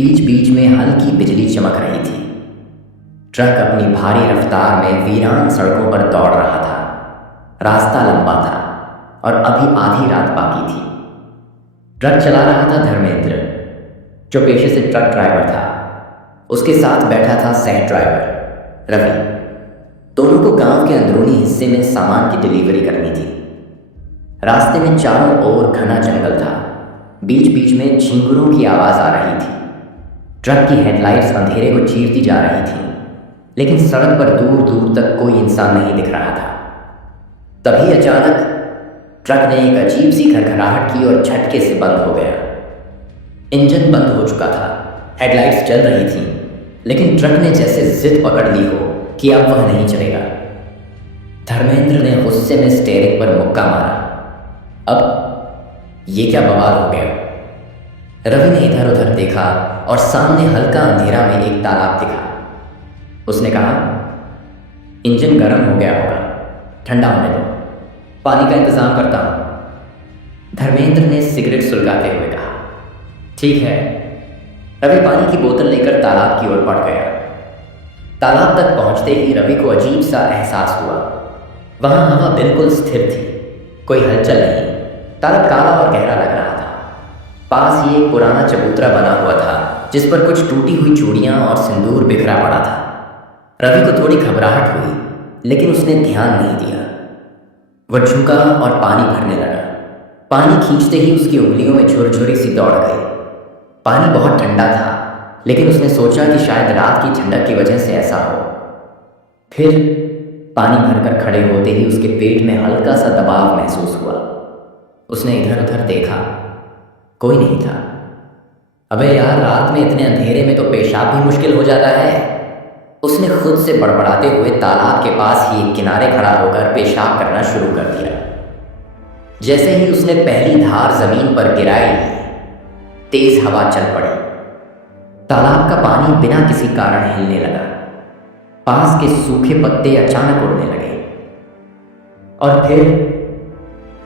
बीच बीच में हल्की बिजली चमक रही थी। ट्रक अपनी भारी रफ्तार में वीरान सड़कों पर दौड़ रहा था। रास्ता लंबा था और अभी आधी रात बाकी थी। ट्रक चला रहा था धर्मेंद्र, जो पेशे से ट्रक ड्राइवर था। उसके साथ बैठा था सह ड्राइवर रवि। दोनों को गांव के अंदरूनी हिस्से में सामान की डिलीवरी करनी थी। रास्ते में चारों ओर घना जंगल था। बीच बीच में झींगुरों की आवाज़ आ रही थी। ट्रक की हेडलाइट्स अंधेरे को चीरती जा रही थी, लेकिन सड़क पर दूर दूर तक कोई इंसान नहीं दिख रहा था। तभी अचानक ट्रक ने एक अजीब सी खड़खड़ाहट की और झटके से बंद हो गया। इंजन बंद हो चुका था, हेडलाइट्स जल रही थीं, लेकिन ट्रक ने जैसे जिद पकड़ ली हो कि अब वह नहीं चलेगा। धर्मेंद्र ने गुस्से में स्टीयरिंग पर मुक्का मारा। अब ये क्या बवाल हो गया? रवि ने इधर उधर देखा और सामने हल्का अंधेरा में एक तालाब दिखा। उसने कहा, इंजन गर्म हो गया होगा, ठंडा होने दो, पानी का इंतजाम करता हूं। धर्मेंद्र ने सिगरेट सुलगाते हुए कहा। ठीक है। रवि पानी की बोतल लेकर तालाब की ओर बढ़ गया। तालाब तक पहुंचते ही रवि को अजीब सा एहसास हुआ। वहां हवा बिल्कुल स्थिर थी, कोई हलचल नहीं। तालाब काला और गहरा लग रहा था। पास ही एक पुराना चबूतरा बना हुआ था, जिस पर कुछ टूटी हुई चूड़ियां और सिंदूर बिखरा पड़ा था। रवि को थोड़ी घबराहट हुई, लेकिन उसने ध्यान नहीं दिया। वह झुका और पानी भरने लगा। पानी खींचते ही उसकी उंगलियों में झुरझुरी सी दौड़ गई। पानी बहुत ठंडा था, लेकिन उसने सोचा कि शायद रात की ठंडक की वजह से ऐसा हो। फिर पानी भरकर खड़े होते ही उसके पेट में हल्का सा दबाव महसूस हुआ। उसने इधर उधर देखा, कोई नहीं था। अबे यार, रात में इतने अंधेरे में तो पेशाब भी मुश्किल हो जाता है। उसने खुद से बड़बड़ाते हुए तालाब के पास ही एक किनारे खड़ा होकर पेशाब करना शुरू कर दिया। जैसे ही उसने पहली धार जमीन पर गिराई, तेज हवा चल पड़ी। तालाब का पानी बिना किसी कारण हिलने लगा। पास के सूखे पत्ते अचानक उड़ने लगे और फिर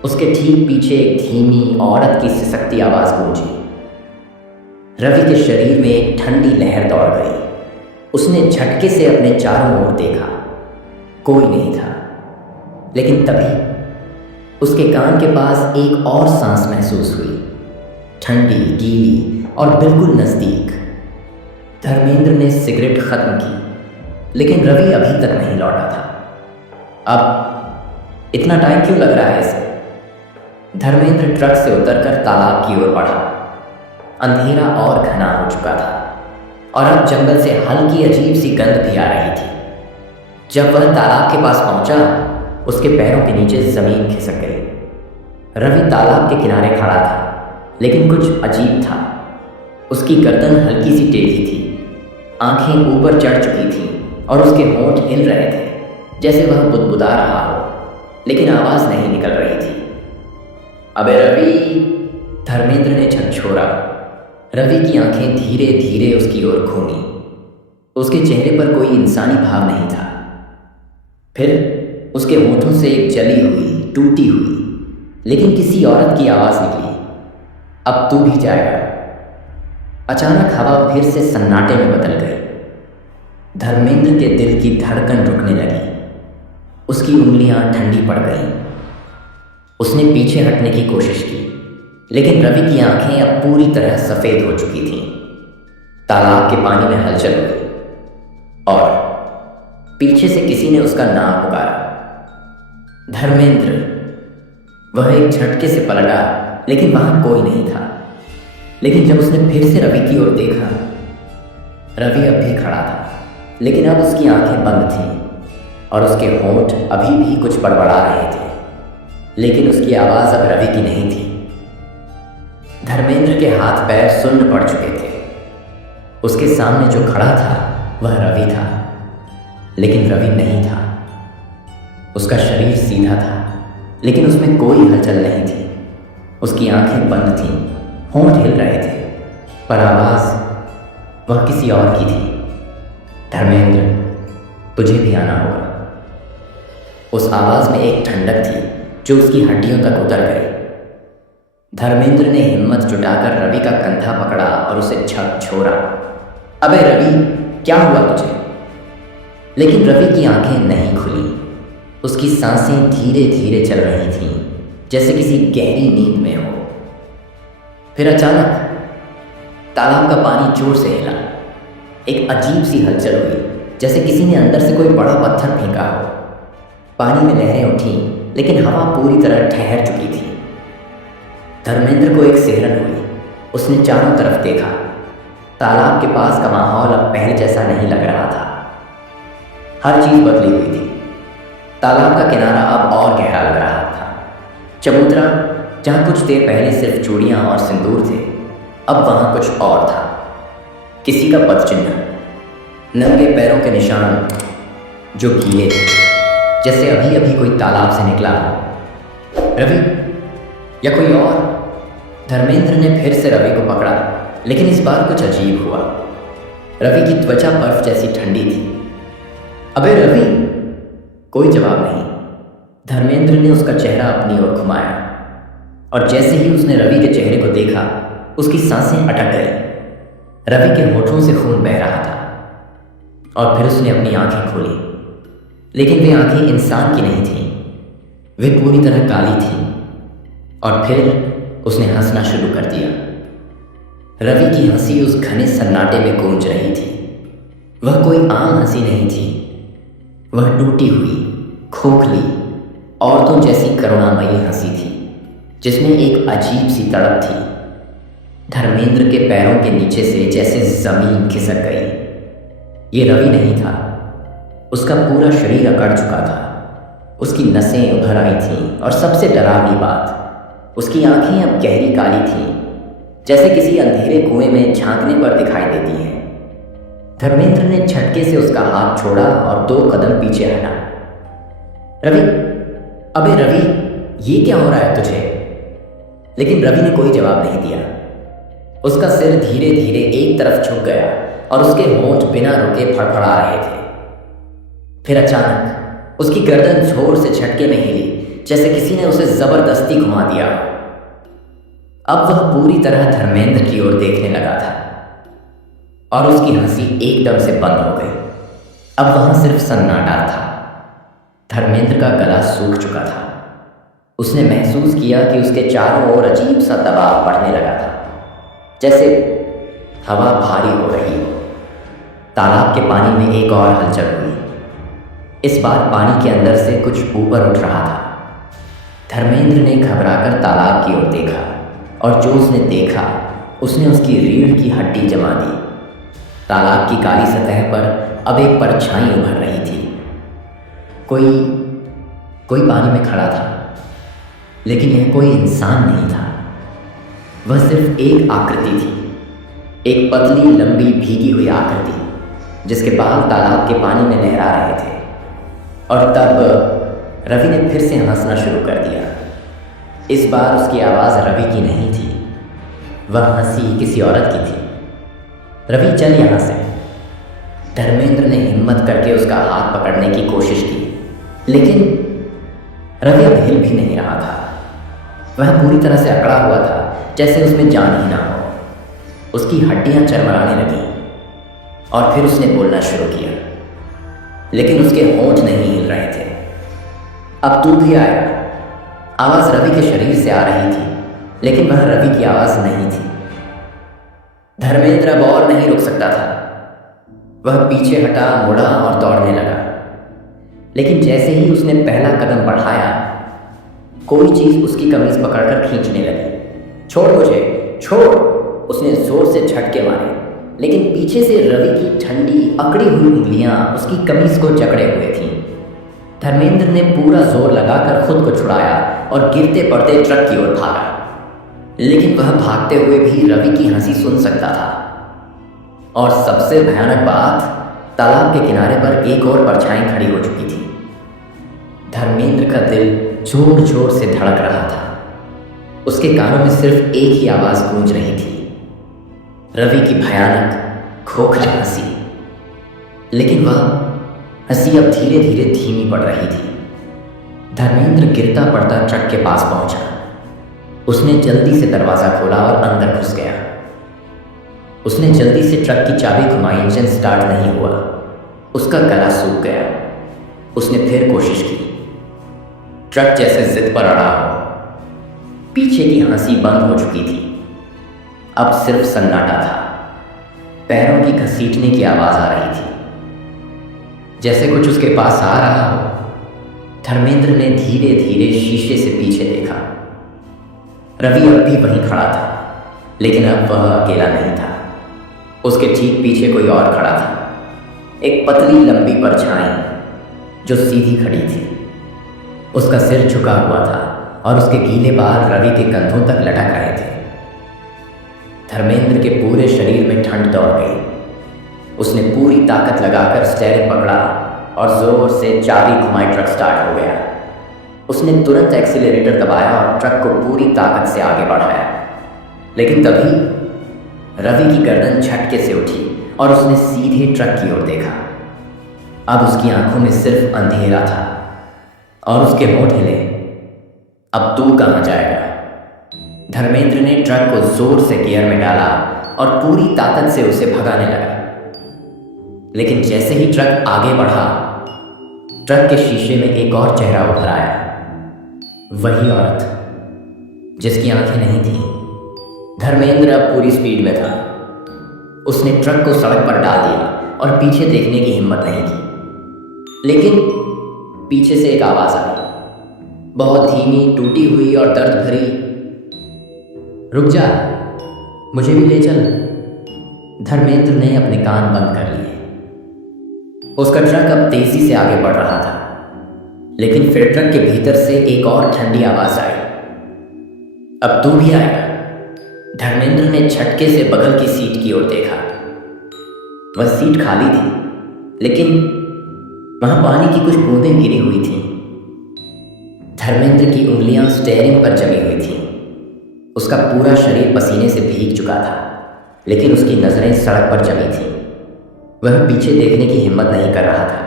उसके ठीक पीछे एक धीमी औरत की सिसकती आवाज गूंजी। रवि के शरीर में एक ठंडी लहर दौड़ गई। उसने झटके से अपने चारों ओर देखा, कोई नहीं था। लेकिन तभी उसके कान के पास एक और सांस महसूस हुई, ठंडी, गीली और बिल्कुल नजदीक। धर्मेंद्र ने सिगरेट खत्म की, लेकिन रवि अभी तक नहीं लौटा था। अब इतना टाइम क्यों लग रहा है इसे? धर्मेंद्र ट्रक से उतरकर तालाब की ओर बढ़ा। अंधेरा और घना हो चुका था और अब जंगल से हल्की अजीब सी गंध भी आ रही थी। जब वह तालाब के पास पहुंचा, उसके पैरों के नीचे जमीन खिसक गई। रवि तालाब के किनारे खड़ा था, लेकिन कुछ अजीब था। उसकी गर्दन हल्की सी टेढ़ी थी, आंखें ऊपर चढ़ चुकी थीं और उसके होंठ हिल रहे थे, जैसे वह बुदबुदा रहा हो, लेकिन आवाज़ नहीं निकल रही थी। अबे रवि, धर्मेंद्र ने झकझोरा। रवि की आंखें धीरे धीरे उसकी ओर घूमी। उसके चेहरे पर कोई इंसानी भाव नहीं था। फिर उसके होठों से एक जली हुई, टूटी हुई, लेकिन किसी औरत की आवाज़ निकली, अब तू भी जाएगा। अचानक हवा फिर से सन्नाटे में बदल गई। धर्मेंद्र के दिल की धड़कन रुकने लगी। उसकी उंगलियां ठंडी पड़ गईं। उसने पीछे हटने की कोशिश की, लेकिन रवि की आंखें अब पूरी तरह सफ़ेद हो चुकी थीं। तालाब के पानी में हलचल हुई और पीछे से किसी ने उसका नाम पुकारा, धर्मेंद्र। वह एक झटके से पलटा, लेकिन वहां कोई नहीं था। लेकिन जब उसने फिर से रवि की ओर देखा, रवि अब भी खड़ा था, लेकिन अब उसकी आंखें बंद थीं और उसके होंठ अभी भी कुछ बड़बड़ा रहे थे, लेकिन उसकी आवाज़ अब रवि की नहीं थी। धर्मेंद्र के हाथ पैर सुन्न पड़ चुके थे। उसके सामने जो खड़ा था वह रवि था, लेकिन रवि नहीं था। उसका शरीर सीधा था, लेकिन उसमें कोई हलचल नहीं थी। उसकी आंखें बंद थीं, होंठ हिल रहे थे, पर आवाज़ वह किसी और की थी। धर्मेंद्र, तुझे भी आना होगा। उस आवाज़ में एक ठंडक थी जो उसकी हड्डियों तक उतर गई। धर्मेंद्र ने हिम्मत जुटाकर रवि का कंधा पकड़ा और उसे छोड़ा। अबे रवि, क्या हुआ तुझे? लेकिन रवि की आंखें नहीं खुली। उसकी सांसें धीरे धीरे चल रही थीं, जैसे किसी गहरी नींद में हो। फिर अचानक तालाब का पानी जोर से हिला। एक अजीब सी हलचल हुई, जैसे किसी ने अंदर से कोई बड़ा पत्थर फेंका हो। पानी में लहरें उठी, लेकिन हवा पूरी तरह ठहर चुकी थी। धर्मेंद्र को एक सिहरन हुई। उसने चारों तरफ देखा। तालाब के पास का माहौल अब पहले जैसा नहीं लग रहा था। हर चीज बदली हुई थी। तालाब का किनारा अब और गहरा लग रहा था। चबूतरा, जहाँ कुछ देर पहले सिर्फ चूड़ियाँ और सिंदूर थे, अब वहाँ कुछ और था। किसी का पद चिन्ह, नंगे पैरों के निशान जो गीले थे, जैसे अभी अभी कोई तालाब से निकला हो। रवि, या कोई और? धर्मेंद्र ने फिर से रवि को पकड़ा, लेकिन इस बार कुछ अजीब हुआ। रवि की त्वचा बर्फ जैसी ठंडी थी। अबे रवि! कोई जवाब नहीं। धर्मेंद्र ने उसका चेहरा अपनी ओर घुमाया, और जैसे ही उसने रवि के चेहरे को देखा, उसकी सांसें अटक गई। रवि के होठों से खून बह रहा था, और फिर उसने अपनी आंखें खोली। लेकिन वे आंखें इंसान की नहीं थीं। वे पूरी तरह काली थीं। और फिर उसने हंसना शुरू कर दिया। रवि की हंसी उस घने सन्नाटे में गूंज रही थी। वह कोई आम हंसी नहीं थी। वह टूटी हुई, खोखली, औरतों जैसी करुणामयी हंसी थी, जिसमें एक अजीब सी तड़प थी। धर्मेंद्र के पैरों के नीचे से जैसे जमीन खिसक गई। ये रवि नहीं था। उसका पूरा शरीर अकड़ चुका था। उसकी नसें उभर आई थीं, और सबसे डरावनी बात, उसकी आंखें अब गहरी काली थीं, जैसे किसी अंधेरे कुएं में झांकने पर दिखाई देती हैं। धर्मेंद्र ने झटके से उसका हाथ छोड़ा और 2 कदम पीछे हटा। रवि, अबे रवि, ये क्या हो रहा है तुझे? लेकिन रवि ने कोई जवाब नहीं दिया। उसका सिर धीरे धीरे एक तरफ झुक गया, और उसके होंठ बिना रुके फड़फड़ा रहे थे। फिर अचानक उसकी गर्दन जोर से झटके में हिली, जैसे किसी ने उसे जबरदस्ती घुमा दिया। अब वह पूरी तरह धर्मेंद्र की ओर देखने लगा था, और उसकी हंसी एकदम से बंद हो गई। अब वहां सिर्फ सन्नाटा था। धर्मेंद्र का गला सूख चुका था। उसने महसूस किया कि उसके चारों ओर अजीब सा दबाव बढ़ने लगा था, जैसे हवा भारी हो रही हो। तालाब के पानी में एक और हलचल हुई। इस बार पानी के अंदर से कुछ ऊपर उठ रहा था। धर्मेंद्र ने घबराकर तालाब की ओर देखा, और जो उसने देखा, उसने उसकी रीढ़ की हड्डी जमा दी। तालाब की काली सतह पर अब एक परछाई उभर रही थी। कोई पानी में खड़ा था, लेकिन यह कोई इंसान नहीं था। वह सिर्फ एक आकृति थी, एक पतली लंबी भीगी हुई आकृति, जिसके बाल तालाब के पानी में लहरा रहे थे। और तब रवि ने फिर से हंसना शुरू कर दिया। इस बार उसकी आवाज़ रवि की नहीं थी। वह हंसी किसी औरत की थी। रवि, चल यहाँ से। धर्मेंद्र ने हिम्मत करके उसका हाथ पकड़ने की कोशिश की, लेकिन रवि अब हिल भी नहीं रहा था। वह पूरी तरह से अकड़ा हुआ था, जैसे उसमें जान ही ना हो। उसकी हड्डियां चरमराने लगीं, और फिर उसने बोलना शुरू किया, लेकिन उसके होंठ नहीं हिल रहे थे। अब तू भी आया। आवाज़ रवि के शरीर से आ रही थी, लेकिन वह रवि की आवाज़ नहीं थी। धर्मेंद्र अब और नहीं रुक सकता था। वह पीछे हटा, मुड़ा और दौड़ने लगा। लेकिन जैसे ही उसने पहला कदम बढ़ाया, कोई चीज़ उसकी कमीज पकड़कर खींचने लगी। छोड़ मुझे, छोड़! उसने जोर से झटके मारे, लेकिन पीछे से रवि की ठंडी अकड़ी हुई उंगलियां उसकी कमीज को जकड़े हुए थीं। धर्मेंद्र ने पूरा जोर लगाकर खुद को छुड़ाया और गिरते पड़ते ट्रक की ओर भागा। लेकिन वह भागते हुए भी रवि की हंसी सुन सकता था। और सबसे भयानक बात, तालाब के किनारे पर एक और परछाई खड़ी हो चुकी थी। धर्मेंद्र का दिल जोर जोर से धड़क रहा था। उसके कानों में सिर्फ एक ही आवाज़ गूंज रही थी, रवि की भयानक खोखली हंसी। लेकिन वह हंसी अब धीरे धीरे धीमी पड़ रही थी। धर्मेंद्र गिरता पड़ता ट्रक के पास पहुंचा। उसने जल्दी से दरवाज़ा खोला और अंदर घुस गया। उसने जल्दी से ट्रक की चाबी घुमाई, इंजन स्टार्ट नहीं हुआ। उसका गला सूख गया। उसने फिर कोशिश की। ट्रक जैसे जिद पर अड़ा हो। पीछे की हंसी बंद हो चुकी थी। अब सिर्फ सन्नाटा था। पैरों की घसीटने की आवाज़ आ रही थी, जैसे कुछ उसके पास आ रहा हो। धर्मेंद्र ने धीरे धीरे शीशे से पीछे देखा। रवि अब भी वहीं खड़ा था, लेकिन अब वह अकेला नहीं था। उसके ठीक पीछे कोई और खड़ा था, एक पतली लंबी परछाई जो सीधी खड़ी थी। उसका सिर झुका हुआ था और उसके गीले बाल रवि के कंधों तक लटक रहे थे। धर्मेंद्र के पूरे शरीर में ठंड दौड़ गई। उसने पूरी ताकत लगाकर स्टीयरिंग पकड़ा और जोर से चाबी घुमाई। ट्रक स्टार्ट हो गया। उसने तुरंत एक्सीलरेटर दबाया और ट्रक को पूरी ताकत से आगे बढ़ाया। लेकिन तभी रवि की गर्दन झटके से उठी और उसने सीधे ट्रक की ओर देखा। अब उसकी आंखों में सिर्फ अंधेरा था और उसके होंठ हिले। अब तू कहाँ जाएगा? धर्मेंद्र ने ट्रक को जोर से गियर में डाला और पूरी ताकत से उसे भगाने लगा। लेकिन जैसे ही ट्रक आगे बढ़ा, ट्रक के शीशे में एक और चेहरा उभर आया। वही औरत जिसकी आंखें नहीं थीं। धर्मेंद्र अब पूरी स्पीड में था। उसने ट्रक को सड़क पर डाल दिया और पीछे देखने की हिम्मत नहीं की। लेकिन पीछे से एक आवाज़ आई, बहुत धीमी, टूटी हुई और दर्द भरी। रुक जा, मुझे भी ले चल। धर्मेंद्र ने अपने कान बंद कर लिए। उसका ट्रक अब तेजी से आगे बढ़ रहा था, लेकिन फिर ट्रक के भीतर से एक और ठंडी आवाज आई, अब तू भी आएगा। धर्मेंद्र ने झटके से बगल की सीट की ओर देखा। वह सीट खाली थी, लेकिन वहां पानी की कुछ बूंदें गिरी हुई थीं। धर्मेंद्र की उंगलियां स्टीयरिंग पर जमी हुई थीं। उसका पूरा शरीर पसीने से भीग चुका था, लेकिन उसकी नजरें सड़क पर जमी थीं। वह पीछे देखने की हिम्मत नहीं कर रहा था।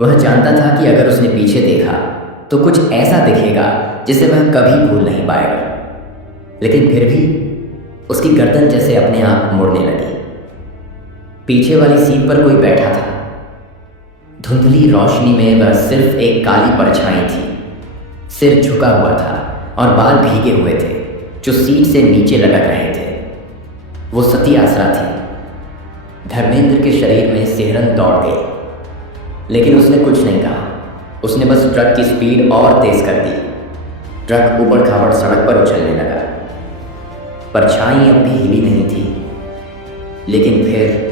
वह जानता था कि अगर उसने पीछे देखा तो कुछ ऐसा दिखेगा जिसे वह कभी भूल नहीं पाएगा। लेकिन फिर भी उसकी गर्दन जैसे अपने आप मुड़ने लगी। पीछे वाली सीट पर कोई बैठा था। धुंधली रोशनी में वह सिर्फ एक काली परछाई थी। सिर झुका हुआ था और बाल भीगे हुए थे जो सीट से नीचे लटक रहे थे। वो सती आसरा थी। धर्मेंद्र के शरीर में सिहरन दौड़ गई, लेकिन उसने कुछ नहीं कहा। उसने बस ट्रक की स्पीड और तेज कर दी। ट्रक ऊबड़ खाबड़ सड़क पर उछलने लगा। परछाई अब भी हिली नहीं थी। लेकिन फिर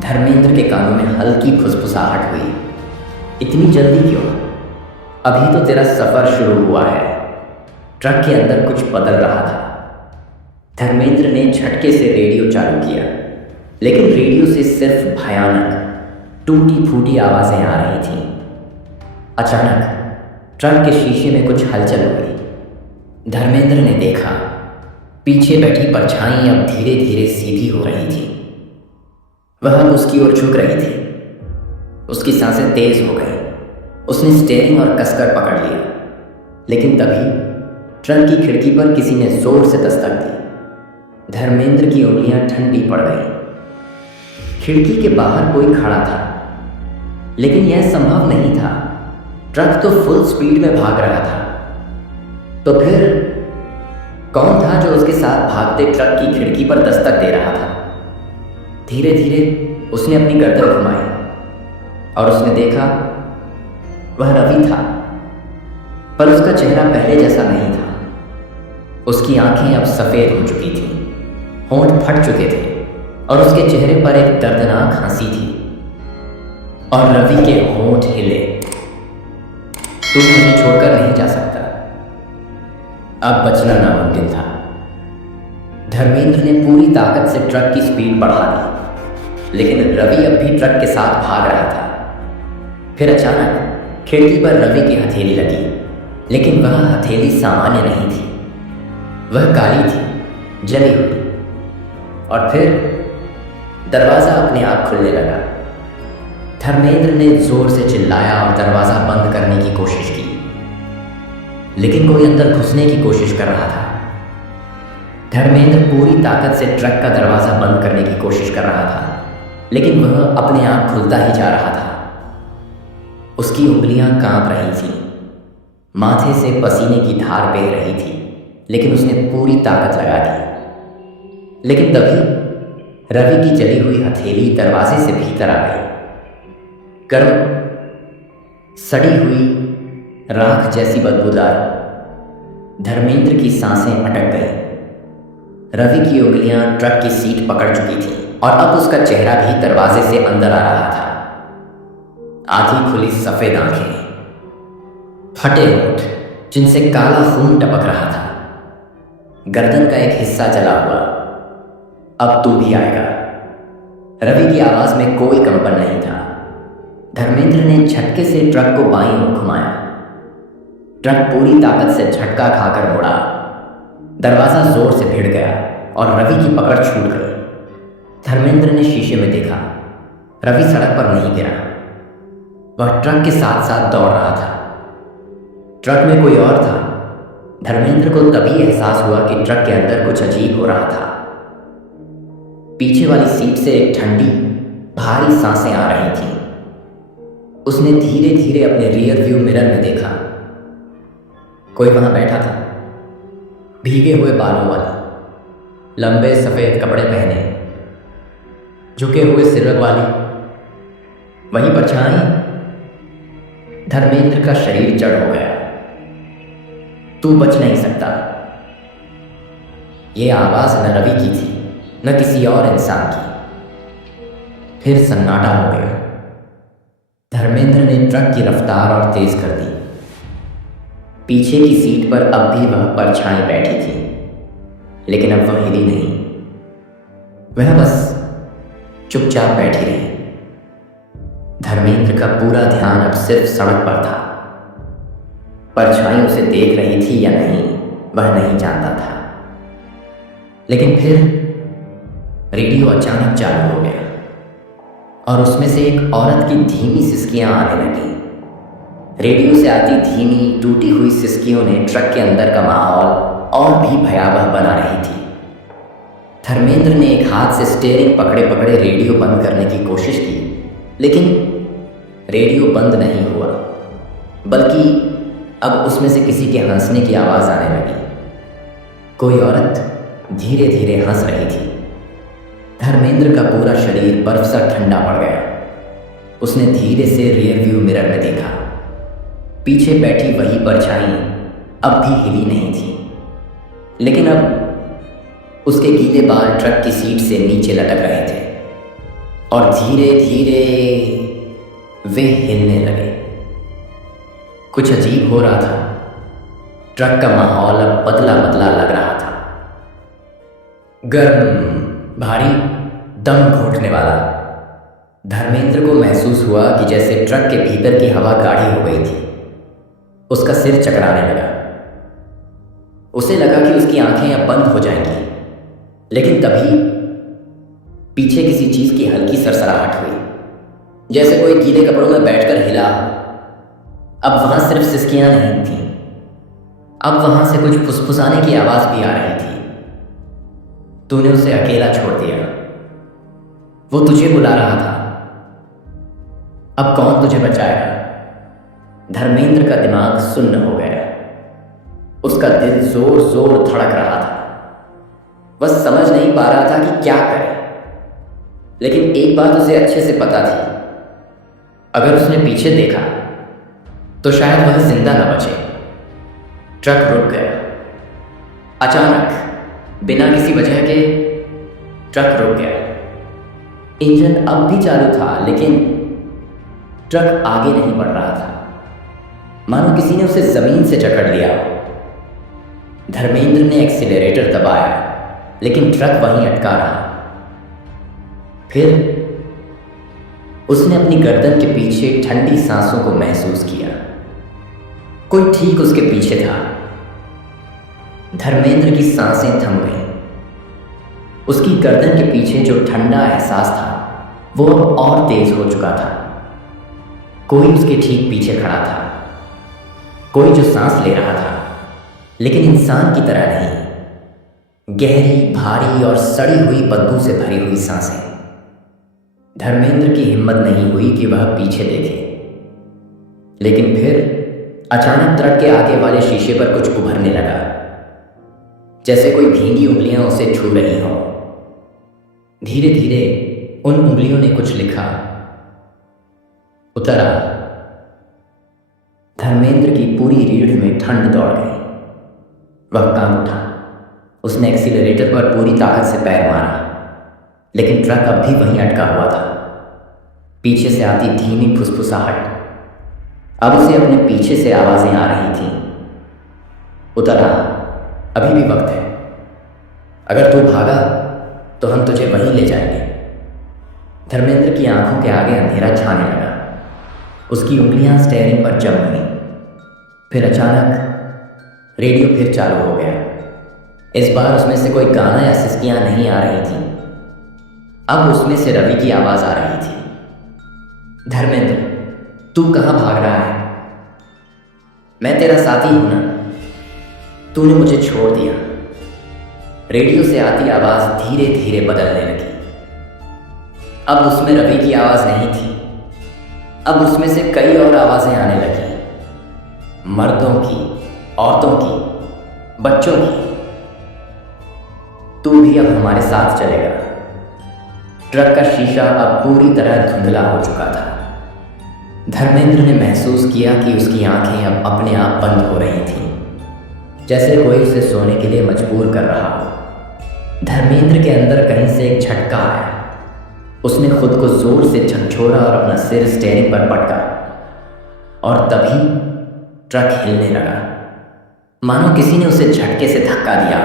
धर्मेंद्र के कानों में हल्की फुसफुसाहट हुई, इतनी जल्दी क्यों? अभी तो तेरा सफर शुरू हुआ है। ट्रक के अंदर कुछ बदल रहा था। धर्मेंद्र ने झटके से रेडियो चालू किया, लेकिन रेडियो से सिर्फ भयानक टूटी फूटी आवाजें आ रही थीं। अचानक ट्रक के शीशे में कुछ हलचल हुई। धर्मेंद्र ने देखा, पीछे बैठी परछाई अब धीरे धीरे सीधी हो रही थी। वह अब उसकी ओर झुक रही थी। उसकी सांसें तेज हो गई। उसने स्टीयरिंग और कसकर पकड़ लिया, लेकिन तभी ट्रक की खिड़की पर किसी ने जोर से दस्तक दी। धर्मेंद्र की उंगलियां ठंडी पड़ गईं। खिड़की के बाहर कोई खड़ा था, लेकिन यह संभव नहीं था। ट्रक तो फुल स्पीड में भाग रहा था। तो फिर कौन था जो उसके साथ भागते ट्रक की खिड़की पर दस्तक दे रहा था? धीरे धीरे उसने अपनी गर्दन घुमाई और उसने देखा वह रवि था, पर उसका चेहरा पहले जैसा नहीं था। उसकी आंखें अब सफ़ेद हो चुकी थीं, होंठ फट चुके थे और उसके चेहरे पर एक दर्दनाक हंसी थी। और रवि के होंठ हिले। तू मुझे छोड़कर नहीं जा सकता। अब बचना नामुमकिन था। धर्मेंद्र ने पूरी ताकत से ट्रक की स्पीड बढ़ा दी, लेकिन रवि अब भी ट्रक के साथ भाग रहा था। फिर अचानक खिड़की पर रवि की हथेली लगी, लेकिन वह हथेली सामान्य नहीं थी। वह काली थी, जली हुई। और फिर दरवाज़ा अपने आप खुलने लगा। धर्मेंद्र ने जोर से चिल्लाया और दरवाज़ा बंद करने की कोशिश की, लेकिन कोई अंदर घुसने की कोशिश कर रहा था। धर्मेंद्र पूरी ताकत से ट्रक का दरवाज़ा बंद करने की कोशिश कर रहा था, लेकिन वह अपने आप खुलता ही जा रहा था। उसकी उंगलियां कांप रही थीं, माथे से पसीने की धार बह रही थी, लेकिन उसने पूरी ताकत लगा दी। लेकिन तभी रवि की जली हुई हथेली दरवाजे से भीतर आ गई। गर्म सड़ी हुई राख जैसी बदबूदार। धर्मेंद्र की सांसें अटक गईं। रवि की उंगलियां ट्रक की सीट पकड़ चुकी थीं और अब उसका चेहरा भी दरवाजे से अंदर आ रहा था। आधी खुली सफ़ेद आंखें, फटे होंठ जिनसे काला खून टपक रहा था, गर्दन का एक हिस्सा जला हुआ। अब तू भी आएगा। रवि की आवाज़ में कोई कंपन नहीं था। धर्मेंद्र ने झटके से ट्रक को बाईं ओर घुमाया। ट्रक पूरी ताकत से झटका खाकर मुड़ा। दरवाज़ा जोर से भिड़ गया और रवि की पकड़ छूट गई। धर्मेंद्र ने शीशे में देखा, रवि सड़क पर नहीं गिरा। वह ट्रक के साथ साथ दौड़ रहा था। ट्रक में कोई और था। धर्मेंद्र को तभी एहसास हुआ कि ट्रक के अंदर कुछ अजीब हो रहा था। पीछे वाली सीट से एक ठंडी भारी सांसें आ रही थीं। उसने धीरे धीरे अपने रियर व्यू मिरर में देखा। कोई वहां बैठा था, भीगे हुए बालों वाला, लंबे सफ़ेद कपड़े पहने, झुके हुए सिर वाली। वहीं परछाई। धर्मेंद्र का शरीर जड़ हो गया। तू बच नहीं सकता। यह आवाज़ न रवि की थी, न किसी और इंसान की। फिर सन्नाटा हो गया। धर्मेंद्र ने ट्रक की रफ्तार और तेज कर दी। पीछे की सीट पर अब भी वह परछाई बैठी थी, लेकिन अब वह हिली नहीं। वह बस चुपचाप बैठी रही। धर्मेंद्र का पूरा ध्यान अब सिर्फ सड़क पर था। परछाई उसे देख रही थी या नहीं, वह नहीं जानता था। लेकिन फिर रेडियो अचानक चालू हो गया और उसमें से एक औरत की धीमी सिसकियां आने लगी। रेडियो से आती धीमी टूटी हुई सिसकियों ने ट्रक के अंदर का माहौल और भी भयावह बना रही थी। धर्मेंद्र ने एक हाथ से स्टीयरिंग पकड़े पकड़े रेडियो बंद करने की कोशिश की, लेकिन रेडियो बंद नहीं हुआ, बल्कि अब उसमें से किसी के हंसने की आवाज़ आने लगी। कोई औरत धीरे धीरे हंस रही थी। धर्मेंद्र का पूरा शरीर बर्फ सा ठंडा पड़ गया। उसने धीरे से रियर व्यू मिरर में देखा। पीछे बैठी वही परछाई अब भी हिली नहीं थी, लेकिन अब उसके गीले बाल ट्रक की सीट से नीचे लटक रहे थे और धीरे धीरे वे हिलने लगे। कुछ अजीब हो रहा था। ट्रक का माहौल अब बदला बदला लग रहा था। गर्म, भारी, दम घोटने वाला। धर्मेंद्र को महसूस हुआ कि जैसे ट्रक के भीतर की हवा गाढ़ी हो गई थी। उसका सिर चकराने लगा। उसे लगा कि उसकी आंखें अब बंद हो जाएंगी, लेकिन तभी पीछे किसी चीज की हल्की सरसराहट हुई, जैसे कोई गीले कपड़ों में बैठकर हिला। अब वहां सिर्फ सिसकियां नहीं थीं, अब वहां से कुछ फुसफुसाने की आवाज भी आ रही थी। तूने उसे अकेला छोड़ दिया, वो तुझे बुला रहा था, अब कौन तुझे बचाएगा? धर्मेंद्र का दिमाग सुन्न हो गया। उसका दिल जोर जोर धड़क रहा था। वह समझ नहीं पा रहा था कि क्या करे, लेकिन एक बात उसे अच्छे से पता थी, अगर उसने पीछे देखा तो शायद वह जिंदा न बचे। ट्रक रुक गया। अचानक, बिना किसी वजह के ट्रक रुक गया। इंजन अब भी चालू था, लेकिन ट्रक आगे नहीं बढ़ रहा था, मानो किसी ने उसे जमीन से जकड़ लिया। धर्मेंद्र ने एक्सीलरेटर दबाया, लेकिन ट्रक वहीं अटका रहा। फिर उसने अपनी गर्दन के पीछे ठंडी सांसों को महसूस किया। कोई ठीक उसके पीछे था। धर्मेंद्र की सांसें थम गईं। उसकी गर्दन के पीछे जो ठंडा एहसास था, वो अब और तेज हो चुका था। कोई उसके ठीक पीछे खड़ा था, कोई जो सांस ले रहा था। लेकिन इंसान की तरह नहीं। गहरी, भारी और सड़ी हुई बदबू से भरी हुई सांसें। धर्मेंद्र की हिम्मत नहीं हुई कि वह पीछे देखे, लेकिन फिर अचानक ट्रक के आगे वाले शीशे पर कुछ उभरने लगा, जैसे कोई भीगी उंगलियां उसे छू रही हों। धीरे धीरे उन उंगलियों ने कुछ लिखा। उतरा। धर्मेंद्र की पूरी रीढ़ में ठंड दौड़ गई। वह कांप उठा। उसने एक्सीलरेटर पर पूरी ताकत से पैर मारा, लेकिन ट्रक अब भी वहीं अटका हुआ था। पीछे से आती धीमी फुसफुसाहट। अब उसे अपने पीछे से आवाजें आ रही थीं। उतरा, अभी भी वक्त है। अगर तू भागा तो हम तुझे वहीं ले जाएंगे। धर्मेंद्र की आंखों के आगे अंधेरा छाने लगा। उसकी उंगलियां स्टेयरिंग पर जम गईं। फिर अचानक रेडियो फिर चालू हो गया। इस बार उसमें से कोई गाना या सिसकियां नहीं आ रही थीं। अब उसमें से रवि की आवाज़ आ रही थी। धर्मेंद्र, तू कहाँ भाग रहा है? मैं तेरा साथी हूं ना। तूने मुझे छोड़ दिया। रेडियो से आती आवाज़ धीरे धीरे बदलने लगी। अब उसमें रवि की आवाज़ नहीं थी। अब उसमें से कई और आवाज़ें आने लगी, मर्दों की, औरतों की, बच्चों की। तू भी अब हमारे साथ चलेगा। ट्रक का शीशा अब पूरी तरह धुंधला हो चुका था। धर्मेंद्र ने महसूस किया कि उसकी आंखें अब अपने आप बंद हो रही थीं, जैसे कोई उसे सोने के लिए मजबूर कर रहा हो। धर्मेंद्र के अंदर कहीं से एक झटका आया। उसने खुद को जोर से झकझोरा और अपना सिर स्टीयरिंग पर पटका, और तभी ट्रक हिलने लगा, मानो किसी ने उसे झटके से धक्का दिया।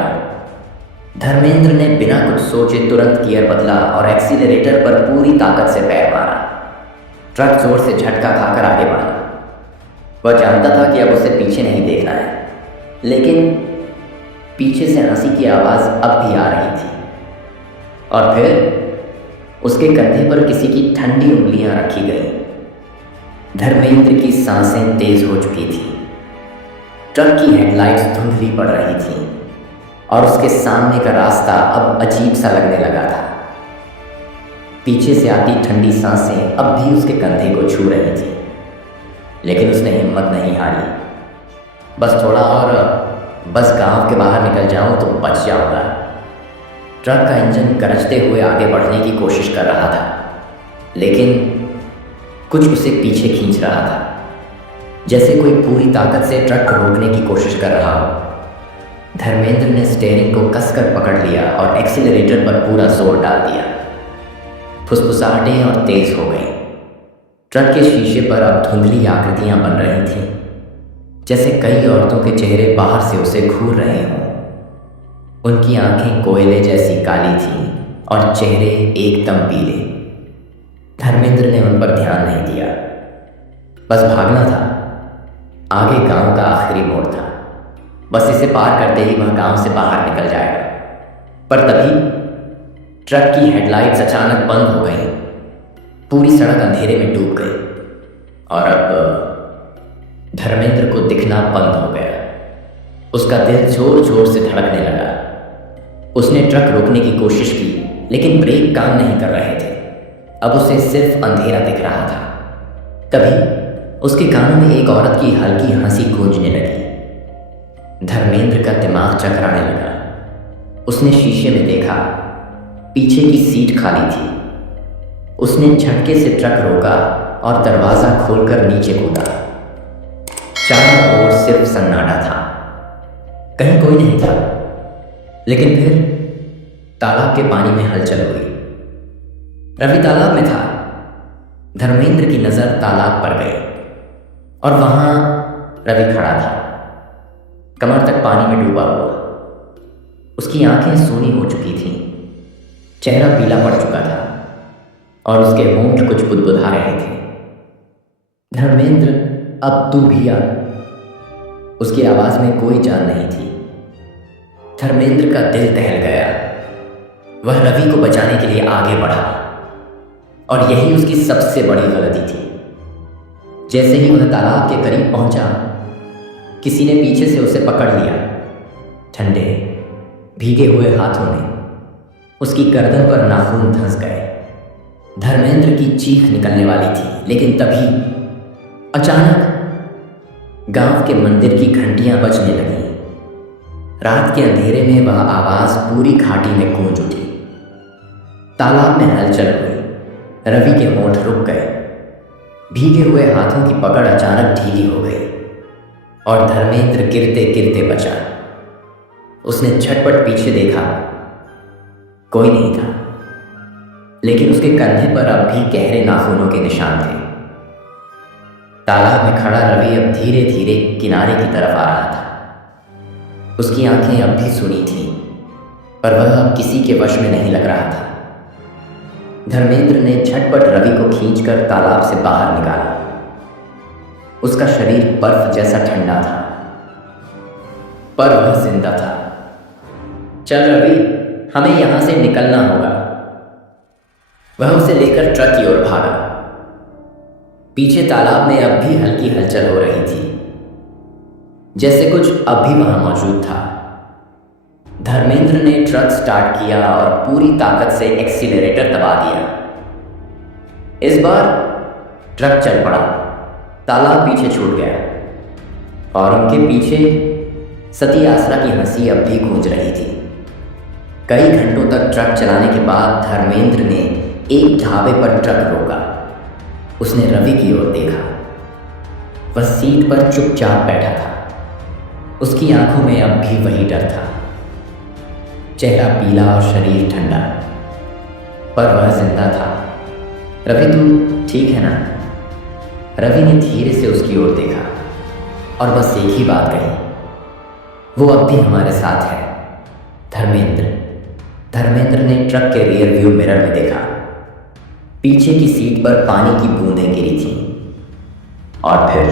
धर्मेंद्र ने बिना कुछ सोचे तुरंत गियर बदला और एक्सीलरेटर पर पूरी ताकत से पैर मारा। ट्रक जोर से झटका खाकर आगे बढ़ा। वह जानता था कि अब उसे पीछे नहीं देखना है, लेकिन पीछे से हंसी की आवाज़ अब भी आ रही थी, और फिर उसके कंधे पर किसी की ठंडी उंगलियां रखी गईं। धर्मेंद्र की सांसें तेज हो चुकी थी। ट्रक की हेडलाइट्स धुंधली पड़ रही थीं, और उसके सामने का रास्ता अब अजीब सा लगने लगा था। पीछे से आती ठंडी सांसें अब भी उसके कंधे को छू रही थी, लेकिन उसने हिम्मत नहीं हारी। बस थोड़ा और, बस गांव के बाहर निकल जाऊं तो बच जाऊंगा। ट्रक का इंजन गरजते हुए आगे बढ़ने की कोशिश कर रहा था, लेकिन कुछ उसे पीछे खींच रहा था, जैसे कोई पूरी ताकत से ट्रक को रोकने की कोशिश कर रहा हो। धर्मेंद्र ने स्टीयरिंग को कसकर पकड़ लिया और एक्सीलरेटर पर पूरा जोर डाल दिया। फुसफुसाहटें और तेज हो गई। ट्रक के शीशे पर अब धुंधली आकृतियां बन रही थीं, जैसे कई औरतों के चेहरे बाहर से उसे घूर रहे हों। उनकी आंखें कोयले जैसी काली थीं और चेहरे एकदम पीले। धर्मेंद्र ने उन पर ध्यान नहीं दिया। बस भागना था। आगे गांव का आखिरी मोड़ था। बस इसे पार करते ही वह गांव से बाहर निकल जाएगा। पर तभी ट्रक की हेडलाइट्स अचानक बंद हो गई। पूरी सड़क अंधेरे में डूब गई, और अब धर्मेंद्र को दिखना बंद हो गया। उसका दिल जोर जोर से धड़कने लगा। उसने ट्रक रोकने की कोशिश की, लेकिन ब्रेक काम नहीं कर रहे थे। अब उसे सिर्फ अंधेरा दिख रहा था। तभी उसके कानों में एक औरत की हल्की हंसी गूंजने लगी। धर्मेंद्र का दिमाग चकराने लगा। उसने शीशे में देखा, पीछे की सीट खाली थी। उसने झटके से ट्रक रोका और दरवाज़ा खोलकर नीचे कूदा। चारों ओर सिर्फ सन्नाटा था। कहीं कोई नहीं था। लेकिन फिर तालाब के पानी में हलचल हुई। रवि तालाब में था। धर्मेंद्र की नज़र तालाब पर गई, और वहाँ रवि खड़ा था, कमर तक पानी में डूबा हुआ। उसकी आंखें सूनी हो चुकी थीं, चेहरा पीला पड़ चुका था, और उसके होंठ कुछ बुदबुदा रहे थे। धर्मेंद्र, अब तू भी आ। उसकी आवाज़ में कोई जान नहीं थी। धर्मेंद्र का दिल दहल गया। वह रवि को बचाने के लिए आगे बढ़ा, और यही उसकी सबसे बड़ी गलती थी। जैसे ही वह तालाब के करीब पहुंचा, किसी ने पीछे से उसे पकड़ लिया ठंडे भीगे हुए हाथों में उसकी गर्दन पर नाखून धंस गए। धर्मेंद्र की चीख निकलने वाली थी, लेकिन तभी अचानक गांव के मंदिर की घंटियां बजने लगीं। रात के अंधेरे में वह आवाज पूरी घाटी में गूंज उठी। तालाब में हलचल हुई। रवि के होंठ रुक गए। भीगे हुए हाथों की पकड़ अचानक ढीली हो गई और धर्मेंद्र गिरते गिरते बचा। उसने झटपट पीछे देखा, कोई नहीं था, लेकिन उसके कंधे पर अब भी गहरे नाखूनों के निशान थे। तालाब में खड़ा रवि अब धीरे धीरे किनारे की तरफ आ रहा था। उसकी आंखें अब भी सूनी थीं, पर वह अब किसी के वश में नहीं लग रहा था। धर्मेंद्र ने झटपट रवि को खींचकर तालाब से बाहर निकाला। उसका शरीर बर्फ जैसा ठंडा था, पर वह जिंदा था। चल रवि, हमें यहां से निकलना होगा। वह उसे लेकर ट्रक की ओर भागा। पीछे तालाब में अब भी हल्की हलचल हो रही थी, जैसे कुछ अब भी वहां मौजूद था। धर्मेंद्र ने ट्रक स्टार्ट किया और पूरी ताकत से एक्सीलरेटर दबा दिया। इस बार ट्रक चल पड़ा। तालाब पीछे छूट गया और उनके पीछे सती आसरा की हंसी अब भी गूंज रही थी। कई घंटों तक ट्रक चलाने के बाद धर्मेंद्र ने एक ढाबे पर ट्रक रोका। उसने रवि की ओर देखा। वह सीट पर चुपचाप बैठा था। उसकी आंखों में अब भी वही डर था। चेहरा पीला और शरीर ठंडा, पर वह जिंदा था। रवि, तू ठीक है ना? रवि ने धीरे से उसकी ओर देखा और बस एक ही बात कही, वो अब भी हमारे साथ है। धर्मेंद्र ने ट्रक के रियर व्यू मिरर में देखा। पीछे की सीट पर पानी की बूंदें गिरी थीं और फिर